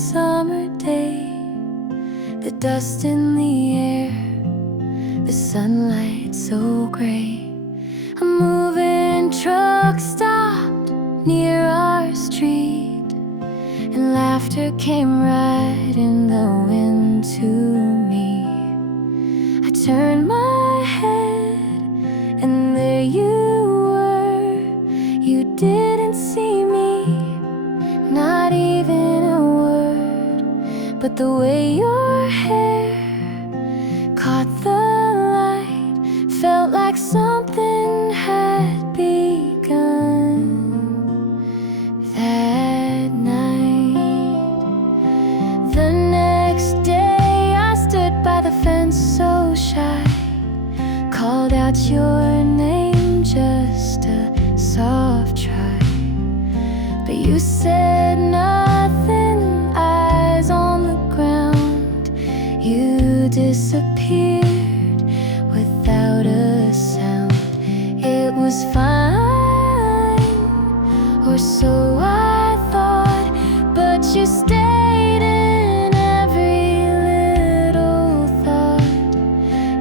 summer day, the dust in the air, the sunlight so gray. A moving truck stopped near our street, and laughter came riding the wind to me. I turned my head, and there you were. You didn't see me, not even a word, but the way your hair caught the light felt like something had begun that night. The next day I stood by the fence so shy, called out your name, just a soft try, but you said nothing, eyes on the ground. You disappeared without a sound. It was fine, or so I thought, but you stayed in every little thought.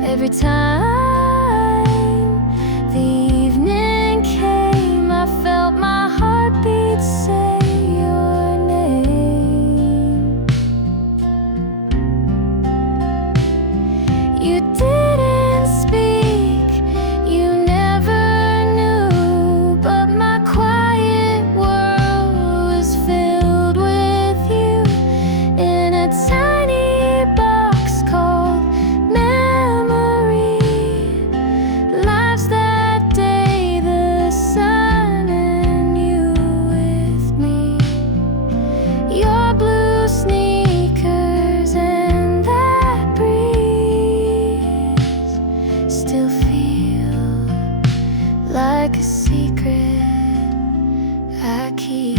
Every time the evening came, I felt my heartbeat say your name. You didn't speak, you never knew, but my quiet world was filled with you in a tiny box called memory. Lives that day, the sun and you with me. Your blue sneakers and that breeze still feel like a secret I keep.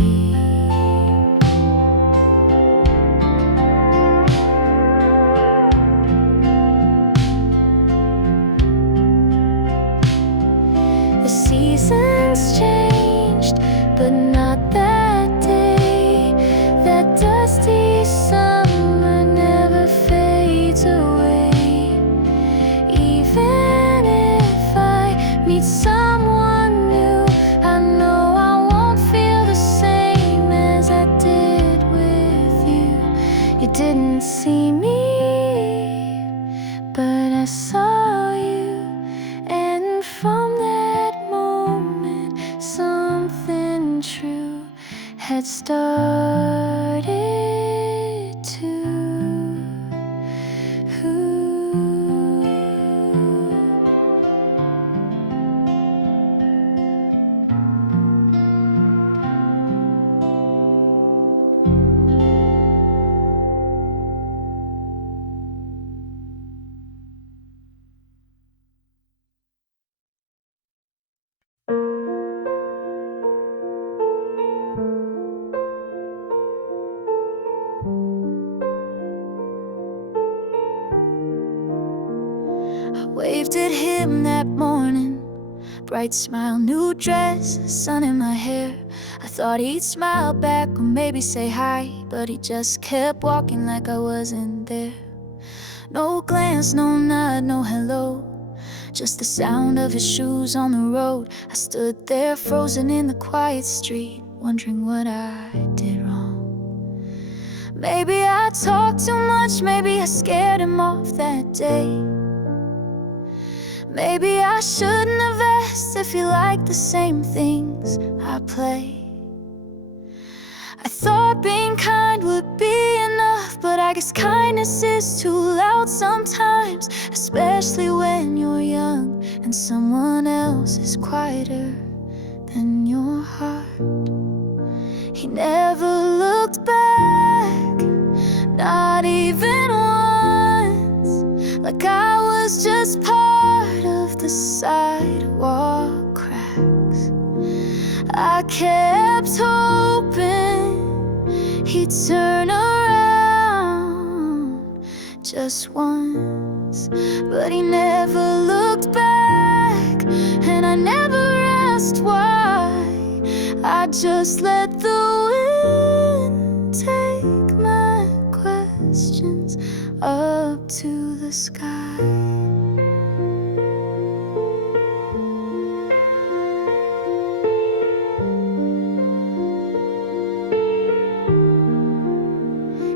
The seasons changed, but not that day. That dusty summer never fades away. Even if I meet someone new, I know I won't feel the same as I did with you. You didn't see me, but I saw you, and from that moment something true had started to. I waved at him that morning, bright smile, new dress, sun in my hair. I thought he'd smile back or maybe say hi, but he just kept walking like I wasn't there. No glance, no nod, no hello, just the sound of his shoes on the road. I stood there frozen in the quiet street, wondering what I did wrong. Maybe I talked too much, maybe I scared him off that day. Maybe I shouldn't have asked if he liked the same things I play. I thought being kind would be enough, but I guess kindness is too loud sometimes, especially when you're young and someone else is quieter than your heart. He never looked back, not even once, like I was just part of the sidewalk cracks. I kept hoping he'd turn around just once, but he never looked back, and I never asked why. I just let the wind take my questions up to the sky.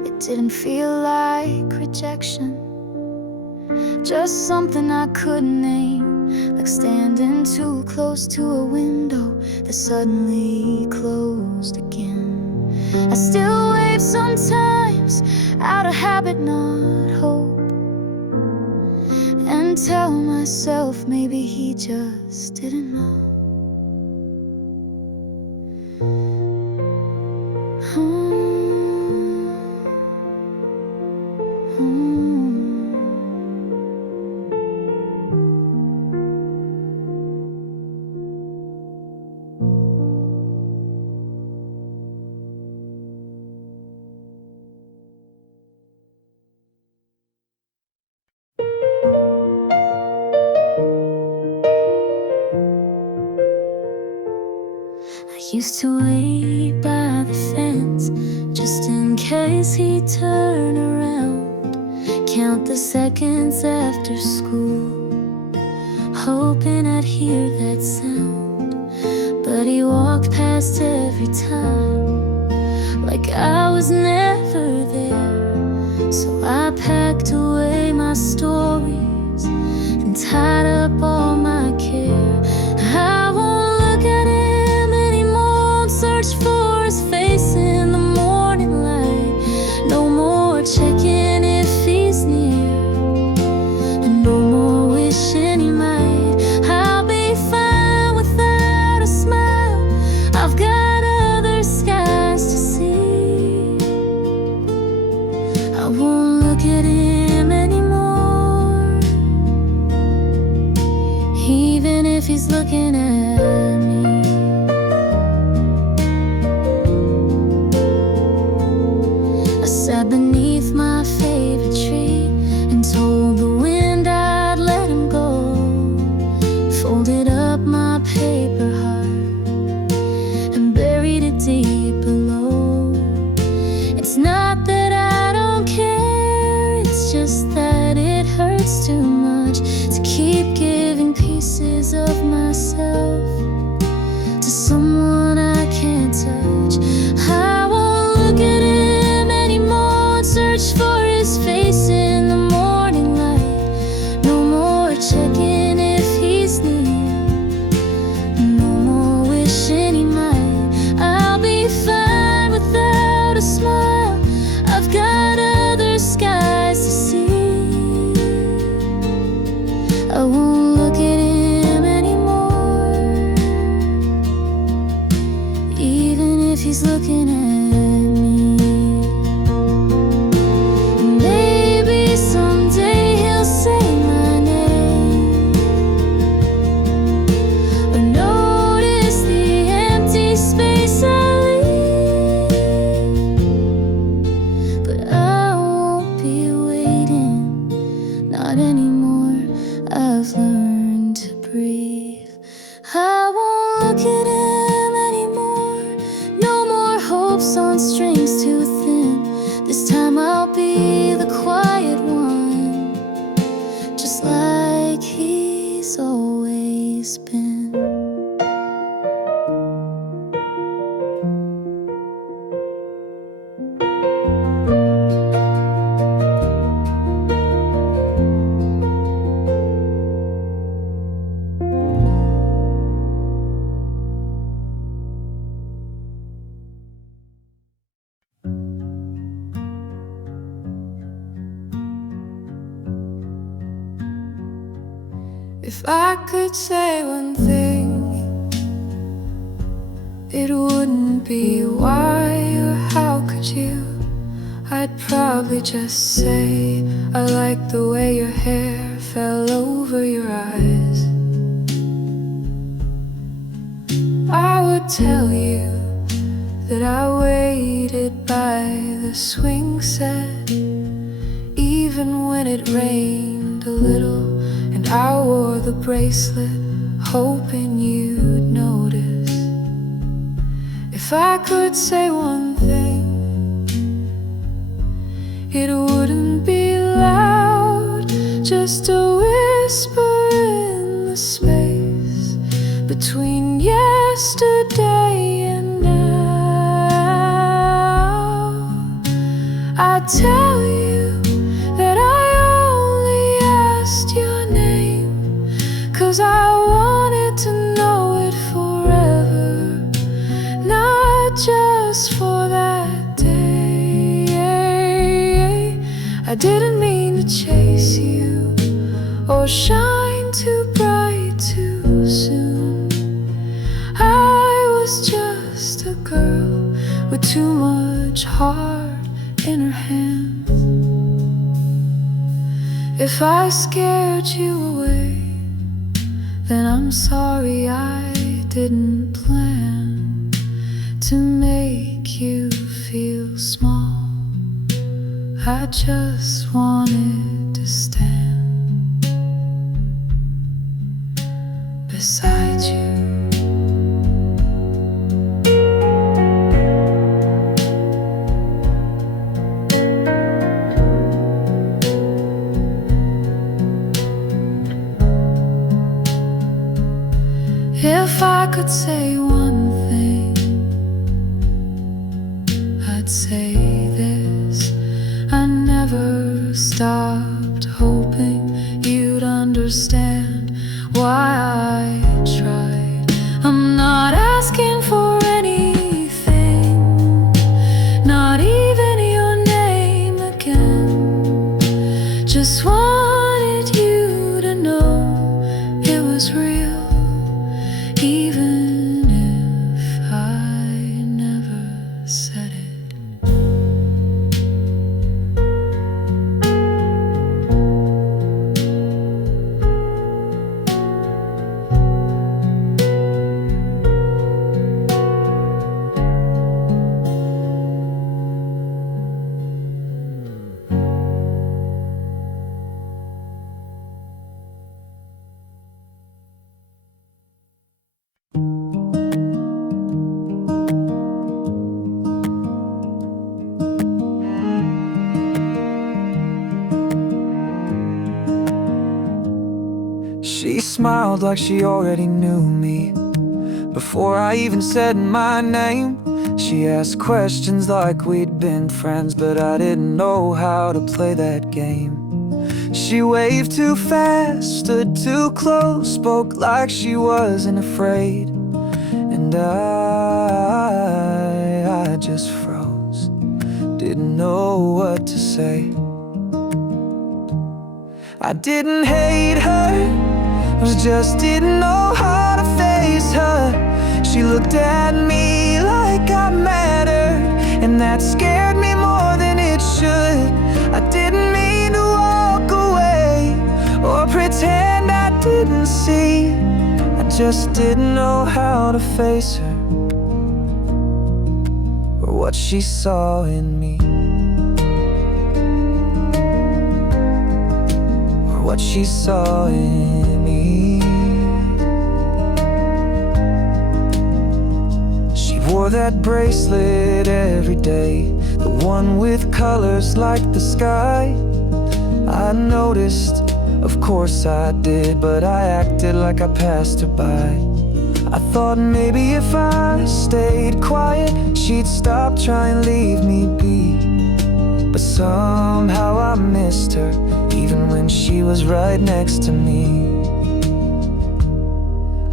It didn't feel like rejection, just something I couldn't name, like standing too close to a window that suddenly closed again. I still wave sometimes, out of habit, not hope, and tell myself maybe he just didn't know. I used to wait by the fence just in case he'd turn around, count the seconds after school, hoping I'd hear that sound. But he walked past every time, like I was never there. So I packed away my stories and tied up all my care. I won't look at him anymore, search for his face in the morning light. No more checking if he's near, and no more wishing he might. I'll be fine without a smile, I've got other skies to see. I won't look at him anymore, even if he's looking at me. I sat beneath my favorite tree and told the wind I'd let him go, folded up my paper heart and buried it deep below. It's not that I don't care, it's just that it hurts too much to keep giving pieces of myself to someone I can't touch. I won't look at him anymore, search for his face in the morning light. No more checking if he's near, no more wishing he might. I'll be fine without a smile, I've got other skies to see. I won't look at him anymore, even if he's looking at me. Maybe someday he'll say my name, or notice the empty space I leave. But I won't be waiting, not anymore. I've learned to breathe. I won't look at him anymore, no more hopes on strings too thin. This time I'll be the quiet one, just like he's always been. If I could say one thing, it wouldn't be why or how could you. I'd probably just say I like the way your hair fell over your eyes. I would tell you that I waited by the swing set, even when it rained a little, and I wore the bracelet, hoping you'd notice. If I could say one thing, It wouldn't be loud, just a whisper in the space between yesterday and now. I tell you that I only asked your name 'cause I wanted to know it forever, not just for that day. I didn't mean to chase you or shine too bright too soon. I was just a girl with too much heart in her hands. If I scared you away, then I'm sorry I didn't plan to make you feel small. I just wanted to stand beside you. If I could say one thing, I'd say this: I never stopped hoping you'd understand why I tried. I'm not asking for anything, not even your name again. Just wanted you to know it was real, even if I never said it. She smiled like she already knew me. Before I even said my name, she asked questions like we'd been friends, but I didn't know how to play that game. She waved too fast, stood too close, spoke like she wasn't afraid. And I just froze, didn't know what to say. I didn't hate her, just didn't know how to face her. She looked at me like I mattered, and that scared me more than it should. I didn't mean to walk away or pretend I didn't see. I just didn't know how to face her or what she saw in me, or what she saw in me. She wore that bracelet every day, the one with colors like the sky. I noticed, of course I did, but I acted like I passed her by. I thought maybe if I stayed quiet, she'd stop trying to leave me be. But somehow I missed her, even when she was right next to me.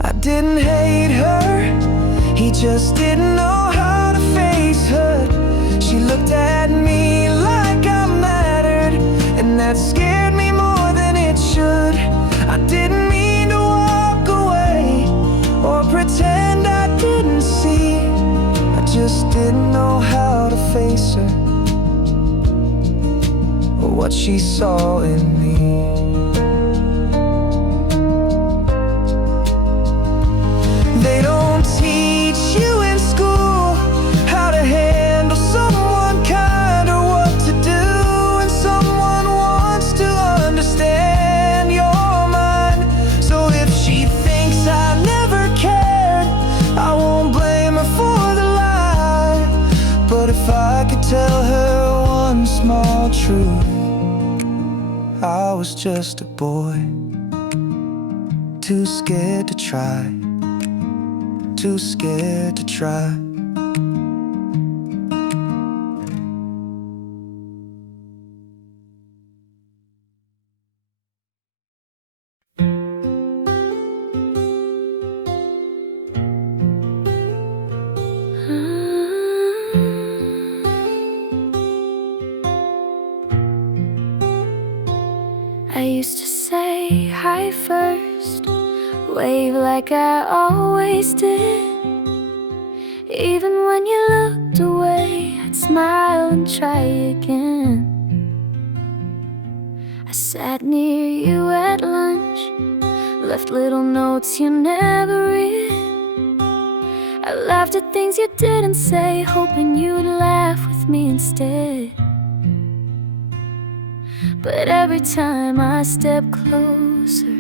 I didn't hate her, he just didn't know how to face her. She looked at me like I mattered, and that scared me more than it should. I didn't mean to walk away or pretend I didn't see. I just didn't know how to face her or what she saw in me. They don't teach you in school how to handle someone kind or what to do when someone wants to understand your mind. So if she thinks I never cared, I won't blame her for the lie. But if I could tell her one small all true. I was just a boy, too scared to try, too scared to try. I used to say hi first, wave like I always did. Even when you looked away, I'd smile and try again. I sat near you at lunch, left little notes you never read. I laughed at things you didn't say, hoping you'd laugh with me instead. But every time I stepped closer,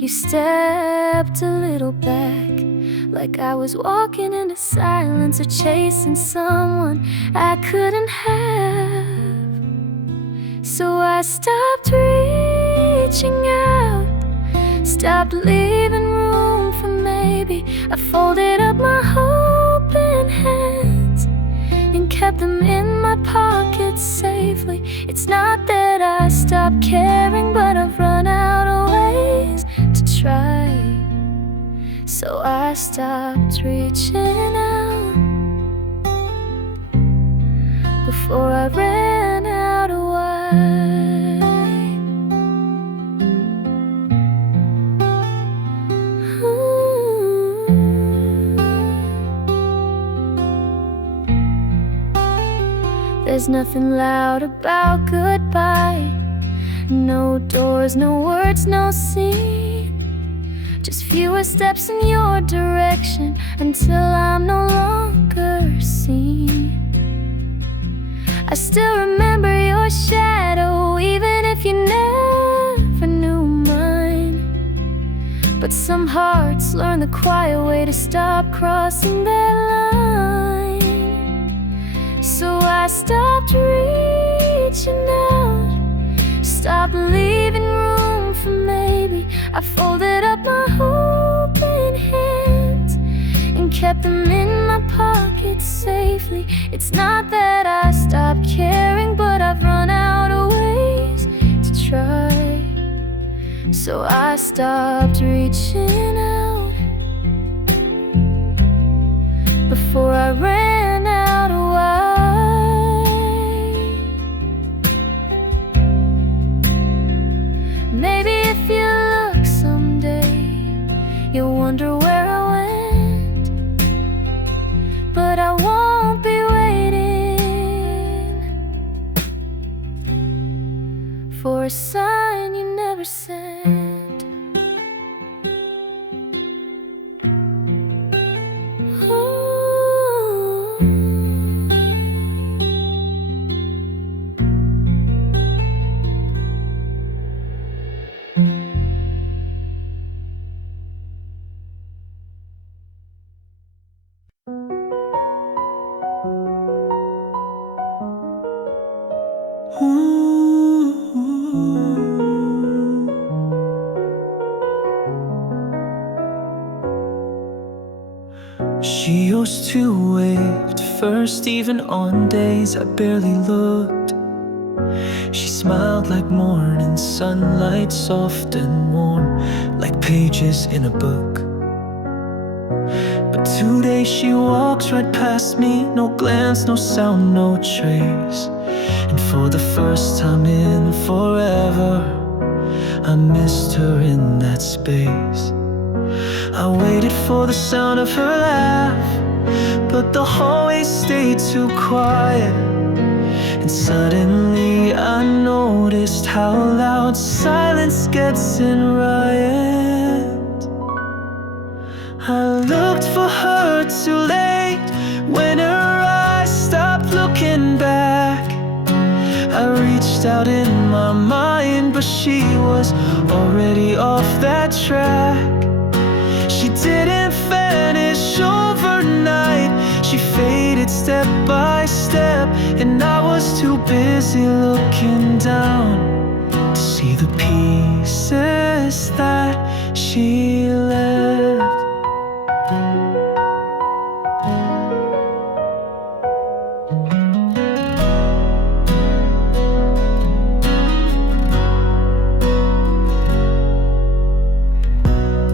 you stepped a little back, like I was walking into silence or chasing someone I couldn't have. So I stopped reaching out, stopped leaving room for maybe. I folded up my hoping hands and kept them in my pockets safely. It's not that I stopped caring, but I've run out of ways to try. So I stopped reaching out before I ran out of why. There's nothing loud about goodbye. No doors, no words, no scene. Just fewer steps in your direction until I'm no longer seen. I still remember your shadow, even if you never knew mine. But some hearts learn the quiet way to stop crossing their line. So I stopped reaching out, stopped leaving room for maybe. I folded up my hoping hands and kept them in my pockets safely. It's not that I stopped caring, but I've run out of ways to try. So I stopped reaching out before I ran out of why. Maybe if you look someday, you'll wonder where I went. But I won't be waiting for a sign you never sent. She used to wave first, even on days I barely looked. She smiled like morning sunlight, soft and warm, like pages in a book. But today she walks right past me, no glance, no sound, no trace. And for the first time in forever, I missed her in that space. I waited for the sound of her laugh, but the hallway stayed too quiet. And suddenly I noticed how loud silence gets in riot. I looked for her too late, when her eyes stopped looking back. I reached out in my mind, but she was already off that track. She didn't vanish overnight, she faded step by step, and I was too busy looking down to see the pieces that she left.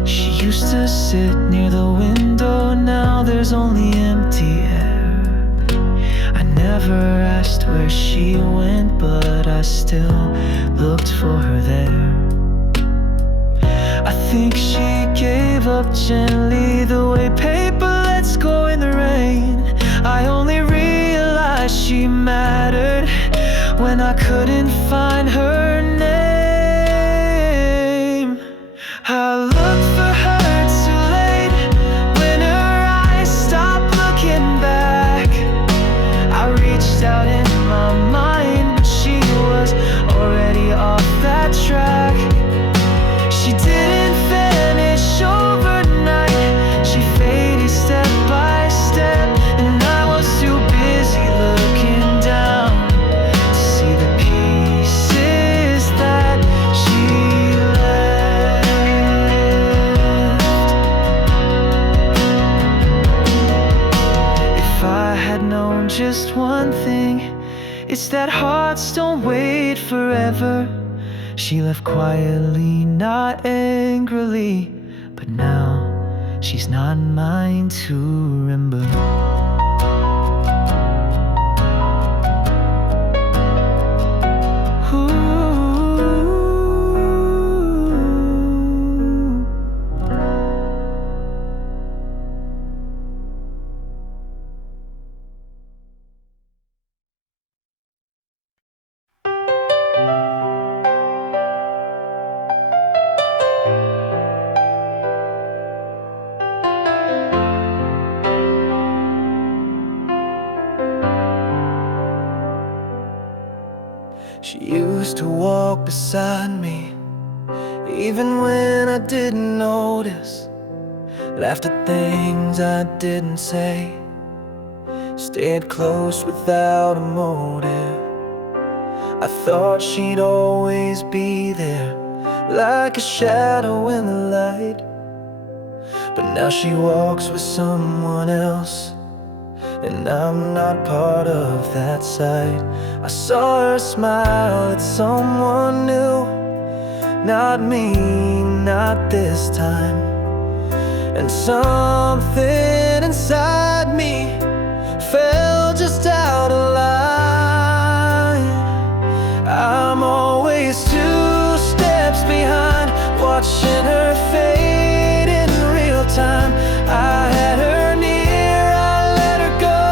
She used to sit near the window, now there's only empty air. I never asked where she went, but I still looked for her there. I think she gave up gently, the way paper lets go in the rain. I only realized she mattered when I couldn't find her name. I looked for her too late, when her eyes stopped looking back. I reached out in my mind, but she was already off that track. She didn't vanish overnight, she faded step by step, and I was too busy looking down to see the pieces that she left. If I had known just one thing, it's that hearts don't wait forever. She left quietly, not angrily, but now she's not mine to remember. She used to walk beside me, even when I didn't notice. Laughed at things I didn't say, stayed close without a motive. I thought she'd always be there, like a shadow in the light. But now she walks with someone else, and I'm not part of that sight. I saw her smile at someone new, not me, not this time. And something inside me fell just out of line. I'm always 2 steps behind, watching her fade in real time. I had her near, I let her go.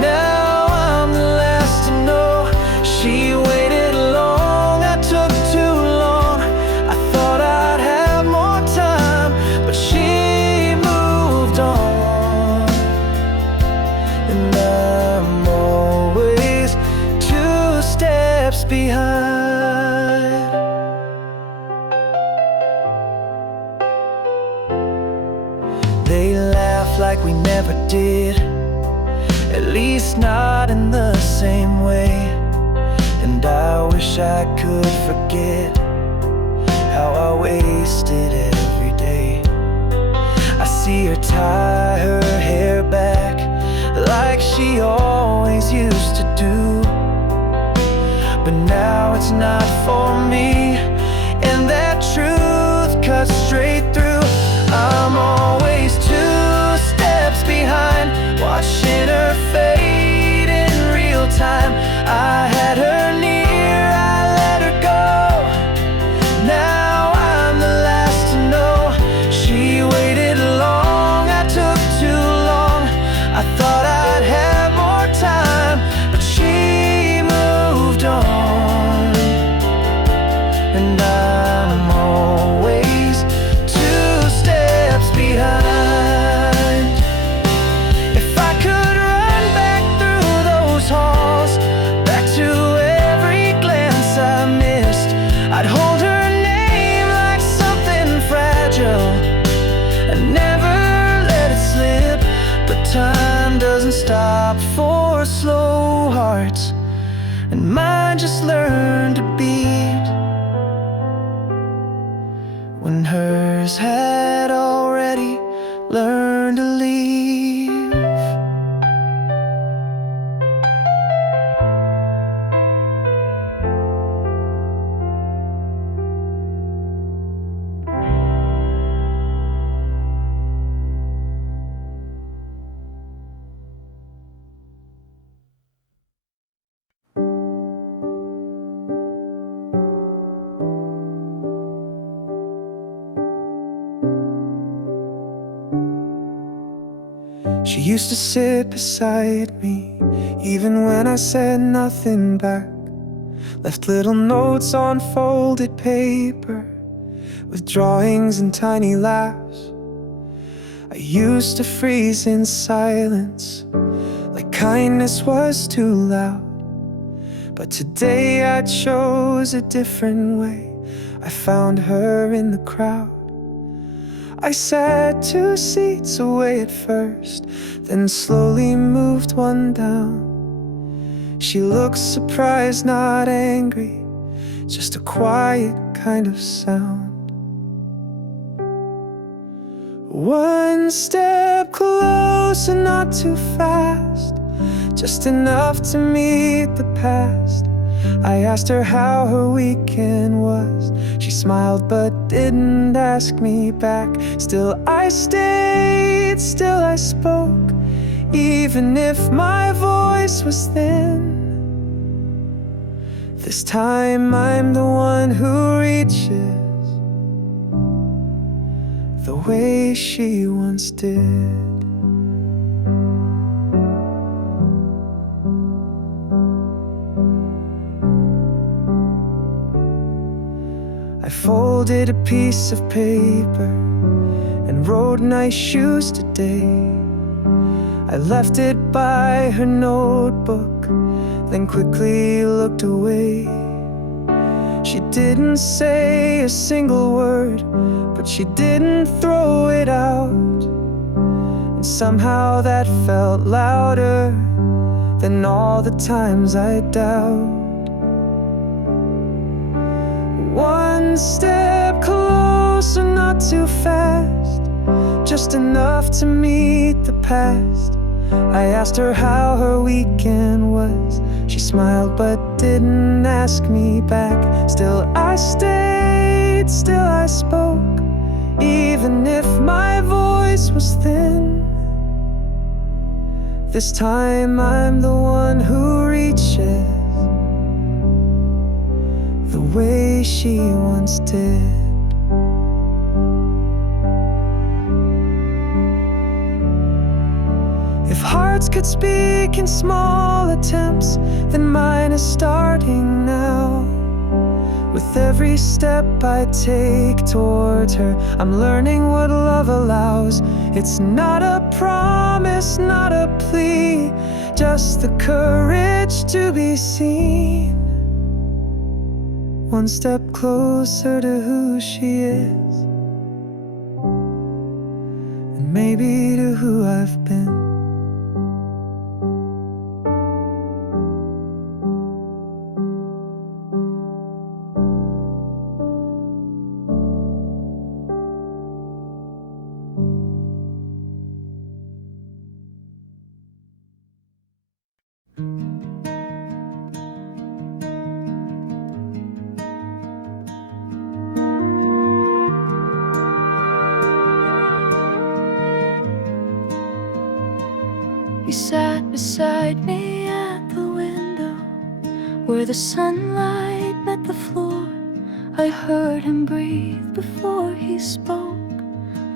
Now I'm the last to know. She waited long, I took too long. I thought I'd have more time, but she moved on. And I'm always 2 steps behind. They laugh like we never did, at least not in the same way. And I wish I could forget how I wasted every day. I see her tie her hair back like she always used to do, but now it's not for me, and that truth cuts straight through. I'm always 2 steps behind, watching her fade in real time. I had her near, I let her go. Now I'm the last to know. She waited long, I took too long. I thought I'd have more time, but she moved on. And I'm always 2 and mine just learned to beat when hers had already learned to leave. She used to sit beside me, even when I said nothing back. Left little notes on folded paper, with drawings and tiny laughs. I used to freeze in silence, like kindness was too loud. But today I chose a different way. I found her in the crowd. I sat 2 seats away at first, then slowly moved one down. She looked surprised, not angry, just a quiet kind of sound. One step closer, not too fast, just enough to meet the past. I asked her how her weekend was. She smiled but didn't ask me back. Still I stayed, still I spoke, even if my voice was thin. This time I'm the one who reaches the way she once did. I folded a piece of paper and wrote nice shoes today. I left it by her notebook, then quickly looked away. She didn't say a single word, but she didn't throw it out. And somehow that felt louder than all the times I doubt. One step closer, not too fast, just enough to meet the past. I asked her how her weekend was. She smiled but didn't ask me back. Still I stayed, still I spoke, even if my voice was thin. This time I'm the one who reaches the way she once did. If hearts could speak in small attempts, then mine is starting now. With every step I take towards her, I'm learning what love allows. It's not a promise, not a plea, just the courage to be seen. One step closer to who she is, and maybe to who I've been. You sat beside me at the window, where the sunlight met the floor. I heard him breathe before he spoke,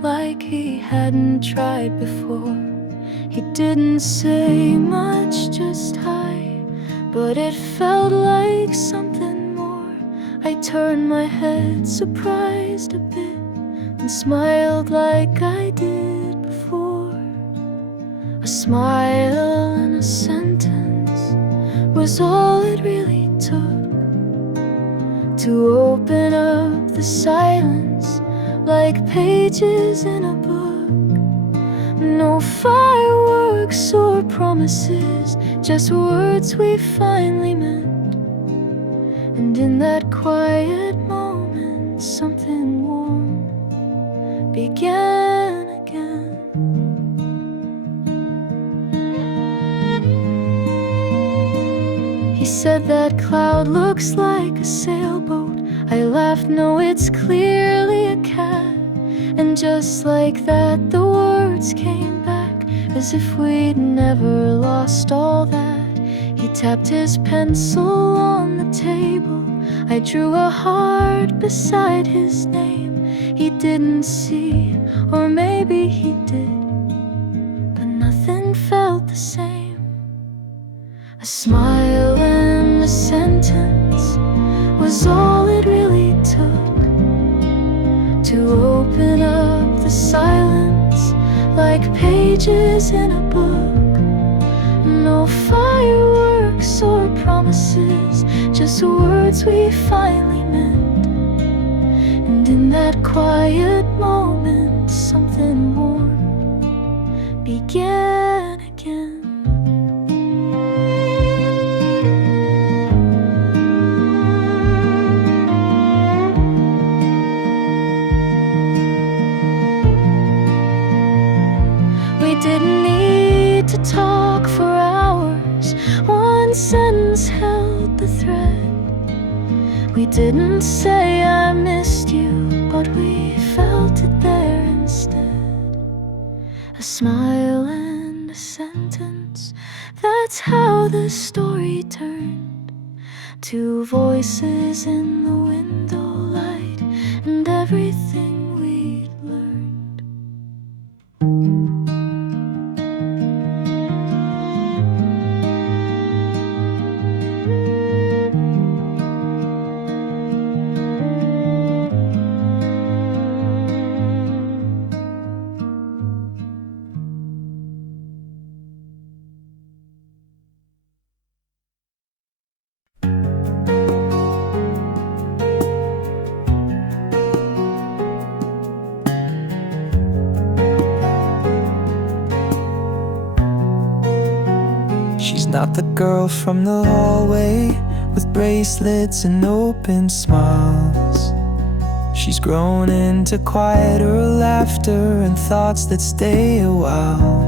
like he hadn't tried before. He didn't say much, just hi, but it felt like something more. I turned my head, surprised a bit, and smiled like I did before. A smile and a sentence was all it really took to open up the silence, like pages in a book. No fireworks or promises, just words we finally meant. that quiet moment, something warm began again. He said that cloud looks like a sailboat. I laughed, no, it's clearly a cat. And just like that, the words came back, as if we'd never lost all that. He tapped his pencil on the table. I drew a heart beside his name. He didn't see, or maybe he did, but nothing felt the same. A smile and a sentence was all it really took to open up the silence, like pages in a book. No fireworks or promises, just words we finally meant. And in that quiet moment, something warm began again. We didn't need to talk for hours. One sentence held the thread. We didn't say I missed you, but we felt it there instead. A smile and a sentence, that's how the story turned. Two voices in the window light, and everything we'd learned. She's not the girl from the hallway with bracelets and open smiles. She's grown into quieter laughter and thoughts that stay a while.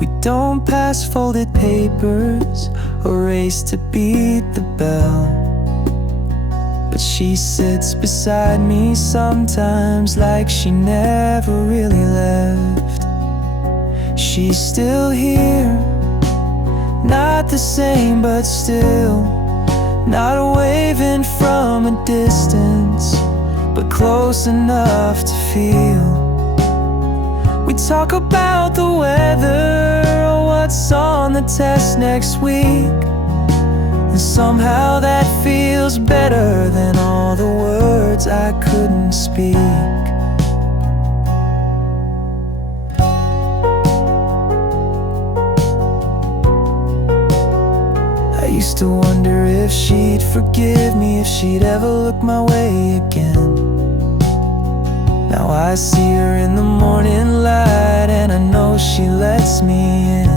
We don't pass folded papers or race to beat the bell, but she sits beside me sometimes like she never really left. She's still here, not the same but still, not waving from a distance, but close enough to feel. We talk about the weather or what's on the test next week, and somehow that feels better than all the words I couldn't speak. I used to wonder if she'd forgive me, if she'd ever look my way again. Now I see her in the morning light, and I know she lets me in.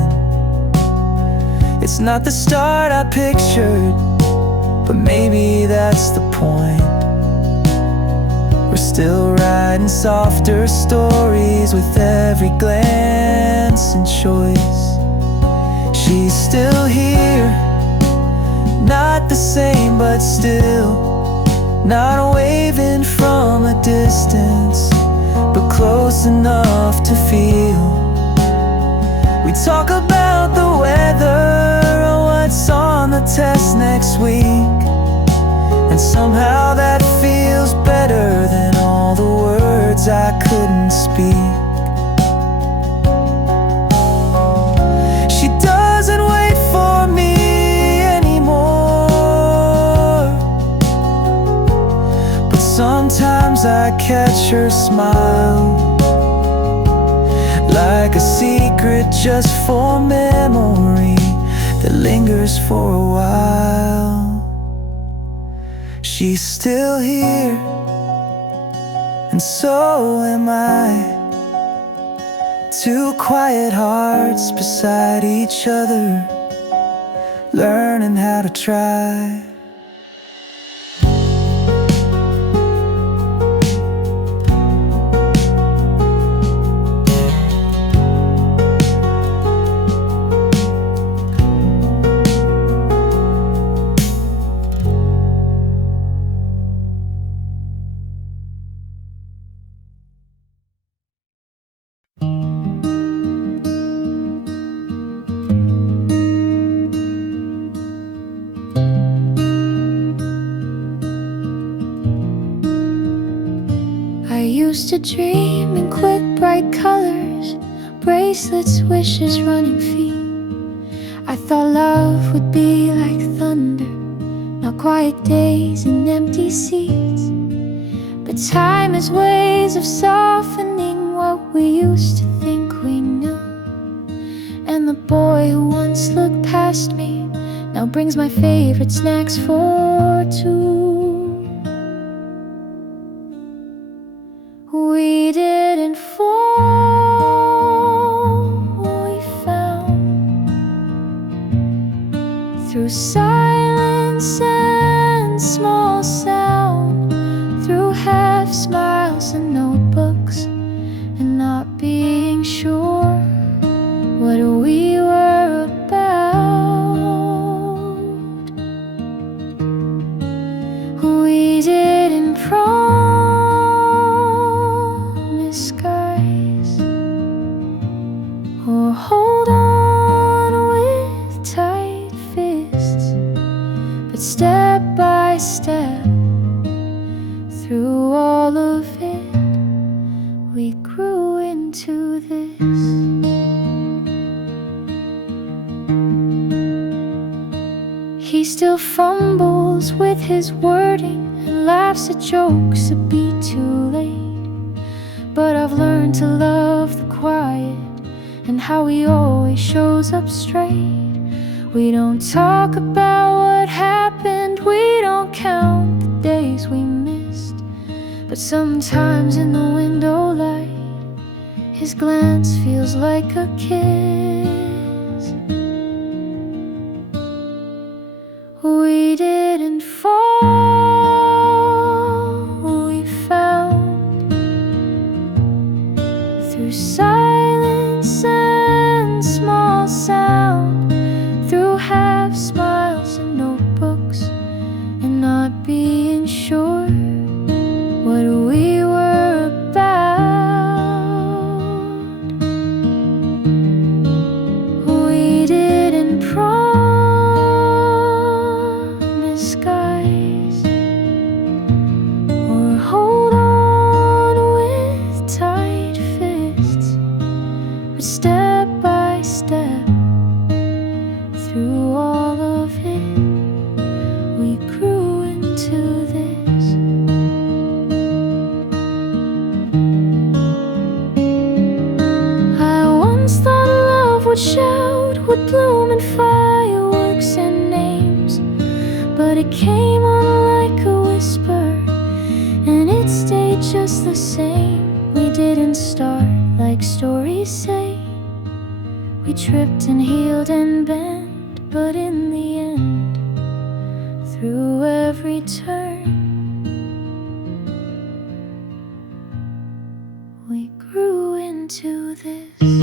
It's not the start I pictured, but maybe that's the point. We're still writing softer stories with every glance and choice. She's still here, not the same but still, not waving from a distance, but close enough to feel. We talk about the weather or what's on the test next week, and somehow that feels better than all the words I couldn't speak. She doesn't wait for me anymore, but sometimes I catch her smile, like a secret just for memory that lingers for a while. She's still here, and so am I. Two quiet hearts beside each other, learning how to try. used to dream in quick, bright colors, bracelets, wishes, running feet. I thought love would be like thunder, not quiet days and empty seats. But time has ways of softening what we used to think we knew. And the boy who once looked past me now brings my favorite snacks for two. We didn't fall, we found through silence and small sound, through half smiles and notebooks, and not being sure what we were about. We didn't promise skies or hold on with tight fists, but step by step, through all of it, we grew into this. He still fumbles with his wording and laughs at jokes a beat too late. But I've learned to love the quiet and how he always shows up straight. We don't talk about what happened, we don't count the days we missed. But sometimes in the window light, his glance feels like a kiss. We didn't fall, we found through silence and small sound, through half smiles and notebooks, and not being sure what we were about. We didn't promise skies or hold on with tight fists, but step by step, through all of it, we grew into this. I once thought love would shout, would bloom in fireworks and names, but it came on like a whisper, and it stayed just the same. We didn't start like stories say. We tripped and healed and bent, but in the end, through every turn, we grew into this.